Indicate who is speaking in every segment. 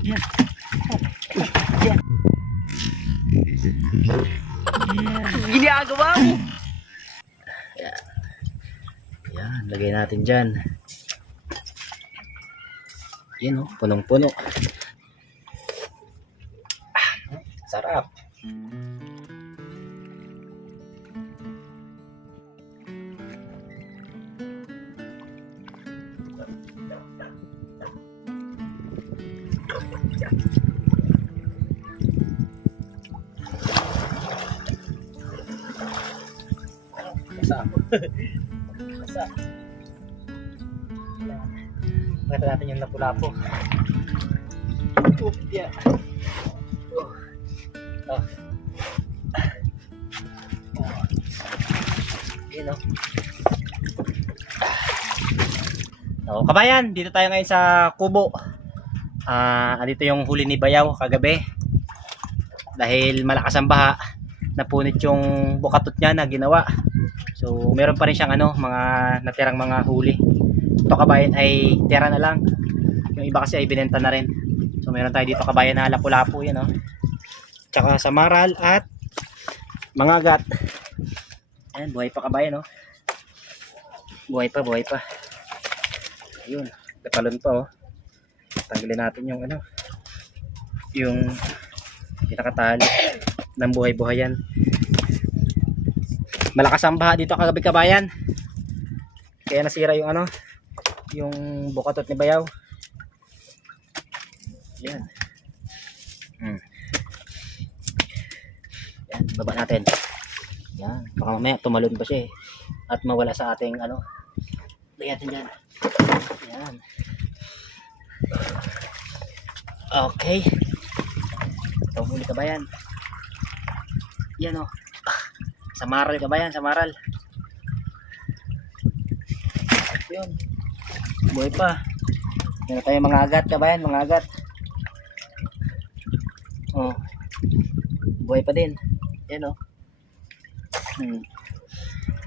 Speaker 1: Yan. Yan. Ginagawa mo. Yan. Lagay natin dyan. Yan o, punong-puno. Ah, sarap. Basa ako. Basa. Pakita natin yung lapu-lapo. Oh, yeah. Oh. Oh. Oh. Yun, oh. So, kabayan, dito tayo ngayon sa Kubo. Ah, andito yung huli ni Bayaw kagabi. Dahil malakas ang baha, napunit yung bukatot niya na ginawa. So, meron pa rin siyang ano, mga natirang mga huli. Ito kabayan ay tira na lang. Yung iba kasi ay binenta na rin. So, meron tayo dito kabayan na lapu-lapu yan, oh. Tsaka samaral at mga gat. Ayan, buhay pa kabayan, oh. Buhay pa, buhay pa. Ayun, katalon pa, oh. Tanggalin natin yung ano, yung pinakatali ng buhay-buhayan. Malakas ang baha dito kagabi kabayan. Kaya nasira yung ano, yung bukatot ni Bayaw. Yan. Hmm. Yan, baba natin. Yan, baka mamaya tumalon pa siya eh. At mawala sa ating ano. Lagyan dyan. Yan. Okay. Ito muli kabayan. Yan o. Ah, Samaral kabayan, samaral. Yun. Buhay pa. Meron tayo mga agat kabayan, mga agat. Oh. Buhay pa din. Yan o. Hmm.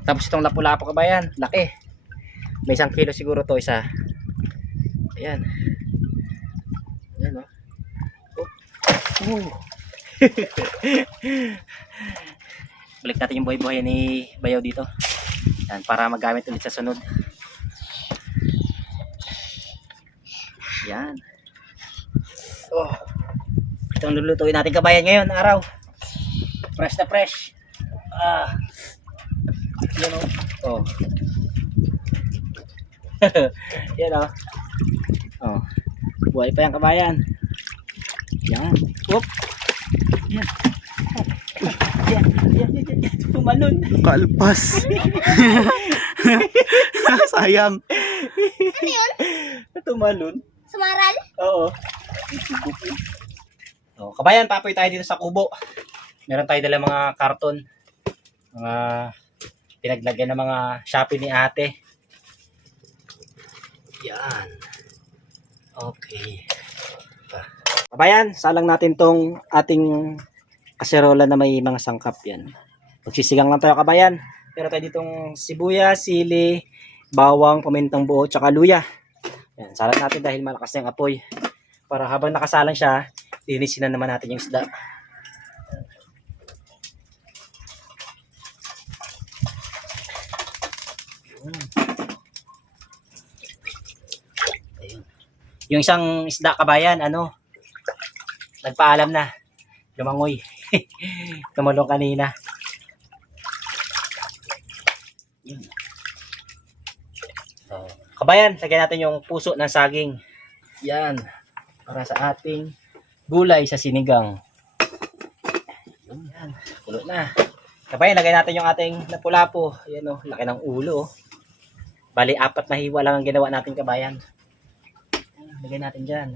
Speaker 1: Tapos itong lapu-lapu kabayan, laki. May isang kilo siguro to isa. Ayan o. Oh. Balik natin yung buhay-buhay ni Bayaw dito. Yan, para magamit ulit sa sunod. Yan. Oh. Ito ang lulutuin natin kabayan ngayon, araw. Fresh na fresh. Ah. Yan oh. Oh. yan oh. Oh. Buhay pa yan kabayan. Yan. Oop. Yan. Yan, yan, yan, yan. Tumalon.
Speaker 2: Kalpas. Sayang.
Speaker 3: Ano yun?
Speaker 1: Tumalon.
Speaker 3: Sumaral?
Speaker 1: Oo. Oh, kabayan, papoy tayo dito sa kubo. Meron tayo dala mga karton. Mga pinaglagyan ng mga Shopee ni ate. Yan. Okay. Kabayan, salang natin tong ating kaserola na may mga sangkap yan. Magsisigang lang tayo kabayan. Pero tayo ditong sibuyas, sili, bawang, pamintang buo, tsaka luya. Yan, salang natin dahil malakas na yung apoy. Para habang nakasalang siya, linisin na naman natin yung isda. Yung isang isda kabayan, ano, nagpaalam na. Lumangoy. Tumalong kanina. Yun. So, kabayan, lagyan natin yung puso ng saging. Yan. Para sa ating gulay sa sinigang. Yan. Pulo na. Kabayan, lagay natin yung ating lapu-lapu. Yan o, laki ng ulo. oh. Bali, apat na hiwa lang ang ginawa natin kabayan. Yan, Lagay natin dyan.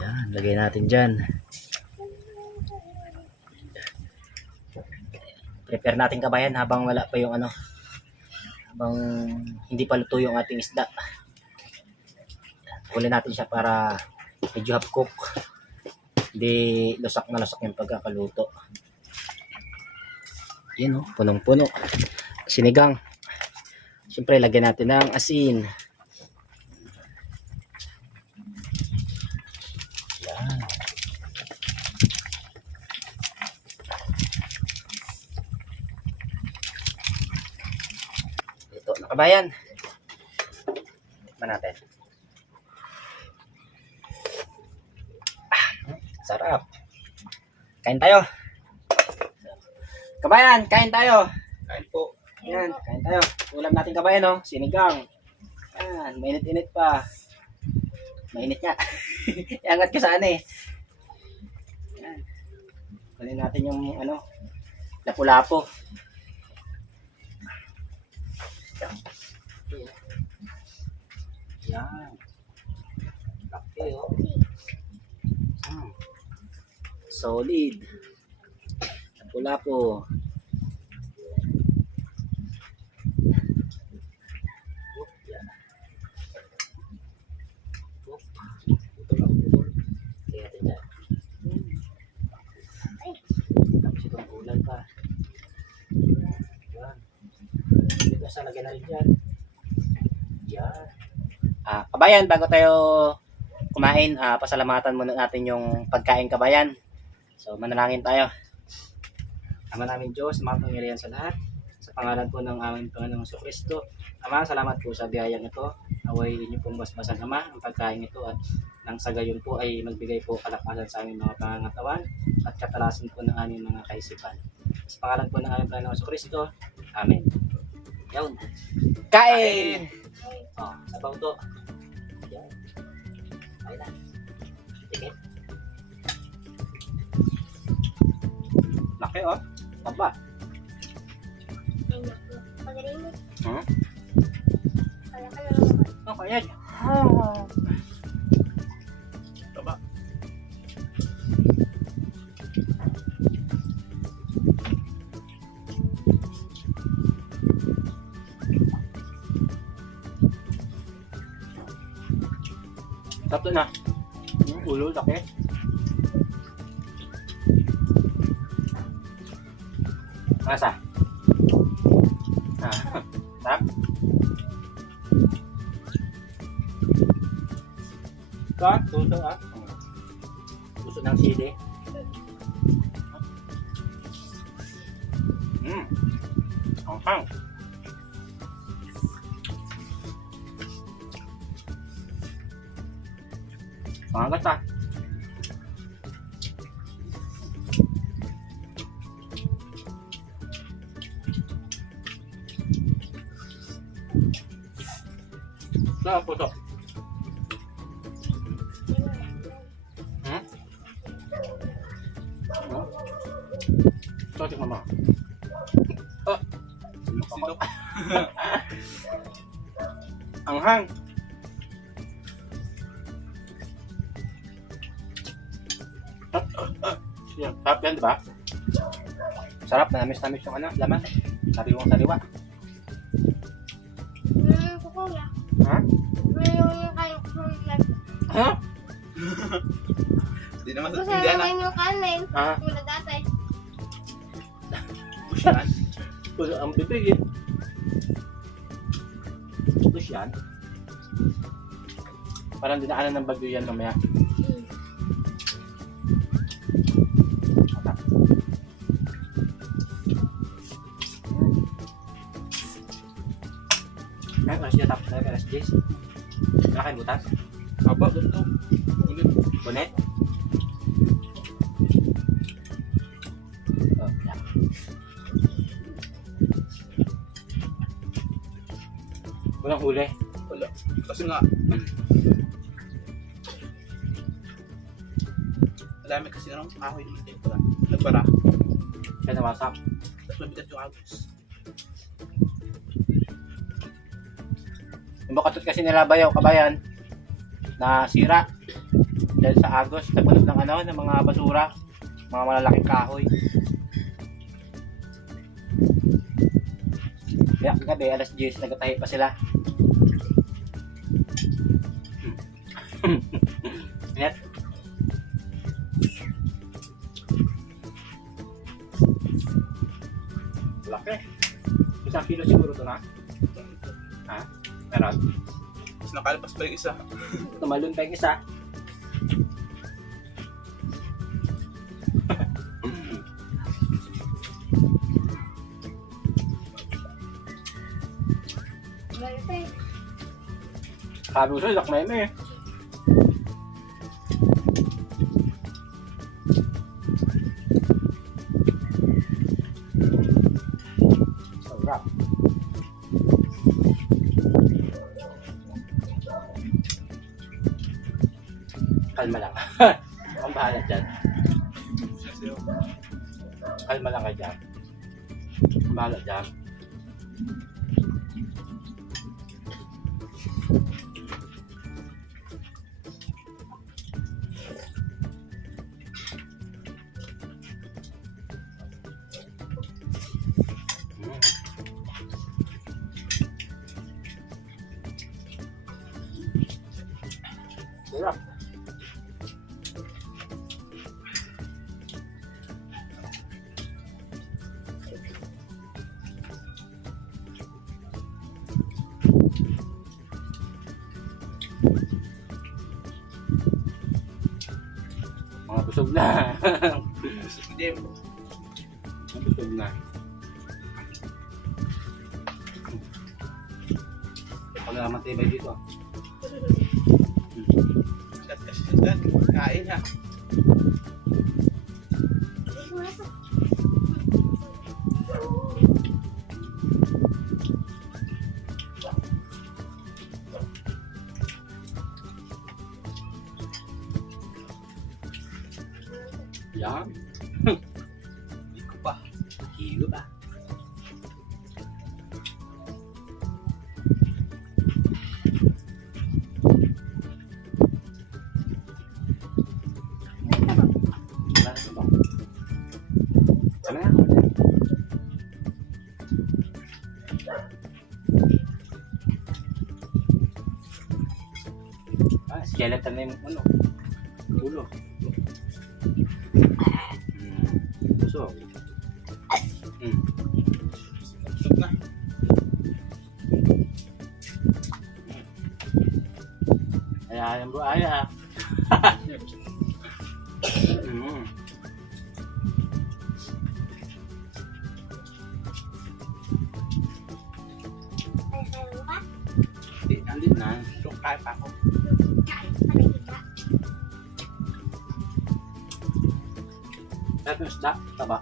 Speaker 1: Yan, lagay natin dyan. Prepare natin kabayan habang wala pa yung ano, habang hindi pa luto yung ating isda. Huli natin siya para medyo half cook. Hindi lusak na lusak yung pagkakaluto. Yan o, punong-puno. Sinigang. Siyempre, lagyan natin ng asin. Kabayan. Tikman natin. Ah, sarap. Kain tayo. Kabayan, kain tayo.
Speaker 2: Kain po.
Speaker 1: Yan, kain tayo. Ulam natin kabayan, no? Sinigang. Yan, mainit-init pa. Mainit nga. Iangat ko saan eh. Yan. Kunin natin yung ano, lapu-lapo. Yan. Laki, oh. Mm. Solid. Lapu-lapo. Oop, yan. Oop. Ito lang po. Kaya ito dyan. Tapos itong kulay pa. Yan. Sa lagyan na rin dyan. Yan. Ah, kabayan, bago tayo kumain, ah, pasalamatan muna natin yung pagkain kabayan. So, manalangin tayo. Ama namin Diyos, mga pangyarihan sa lahat. Sa pangalan po ng aming Panginoong Hesus Kristo. Ama, salamat po sa biyayang ito. Naway inyo pong basbasan, Ama, ang pagkain ito at nang sa gayon po ay magbigay po kalakasan sa aming mga pangangatawan at katalasan po ng aming mga kaisipan. Sa pangalan po ng aming Panginoong Kristo. Amen. Yun. Kain! Oh, sabaw to. Yan. Ayun na. Sige. Laki oh. Taba.
Speaker 3: Pagaling mo.
Speaker 1: Hmm?
Speaker 3: Kaya ka na naman.
Speaker 1: Okay, yan. Oh. Yung ulo, laki. Masa? Ah, sarap. Ka, tuso ah. Gusto ng sili. Hmm. Ang hang. Pangagat ah. Saan po to? Hmm? Ano? Ito, tingnan mo. Oh. Yan, sarap yan, di ba? Sarap, namis-namis yung ano, laman. Sabi kong sariwa.
Speaker 3: Hmm, kukuya.
Speaker 1: Ha?
Speaker 3: May yung kayo kukulat.
Speaker 1: Ha?
Speaker 2: Hindi naman
Speaker 3: Gusto
Speaker 2: hindi na.
Speaker 3: naman yung kanin.
Speaker 1: Ha?
Speaker 3: Mula dati.
Speaker 2: Push yan.
Speaker 1: Puso ang bibig eh. Push yan. Parang dinaanan ng bagyo yan mamaya. 10. Wala kayong butas?
Speaker 2: Aba, ganito. Ulit.
Speaker 1: Bonet? Oh, yan. Walang huli.
Speaker 2: Wala. Kasi nga. Dami kasi ng kahoy dito. Nagbara.
Speaker 1: Kaya nawasak.
Speaker 2: Tapos mabigat yung agos.
Speaker 1: Yung bakatot kasi nila bayaw kabayan na sira dahil sa agos napunod ng ano ng mga basura mga malalaking kahoy kaya kagabi alas 10 nagatahi pa sila Net. Laki. Isang kilo siguro to na.
Speaker 2: Tapos nakalabas pa yung isa.
Speaker 1: Tumalun pa yung isa. Eh. Sabi ko siya, lakmay mo eh. Kalma lang. Ang bahala dyan. Kalma lang kayo dyan. Ang bahala dyan. Sarap. Mga busog na. Ako na naman tibay dito.
Speaker 2: Kain ha. Hindi ko pa.
Speaker 1: Hilo ba? Ah, skeleton na yung ano. Ulo. Hmm. Gusto. Hmm.
Speaker 2: Busog na.
Speaker 1: Kaya yung buhaya. mm.
Speaker 3: Ay, kayo ba?
Speaker 1: Hindi, andit na.
Speaker 2: So, kain pa ako.
Speaker 1: Tapos yung isda, taba.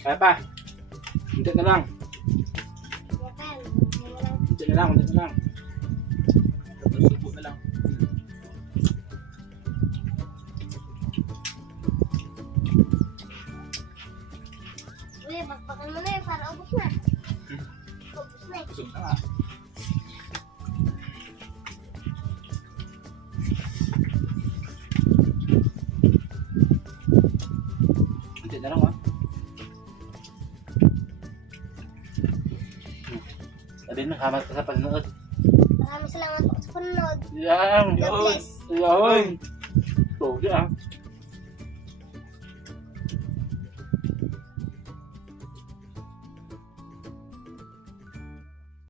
Speaker 1: Kaya pa. Hinti na lang.
Speaker 3: Yakan.
Speaker 1: Mo, hamat ka sa panonood.
Speaker 3: Maraming salamat po sa panonood.
Speaker 1: Yan!
Speaker 3: God bless.
Speaker 1: Yan! Pogi ah.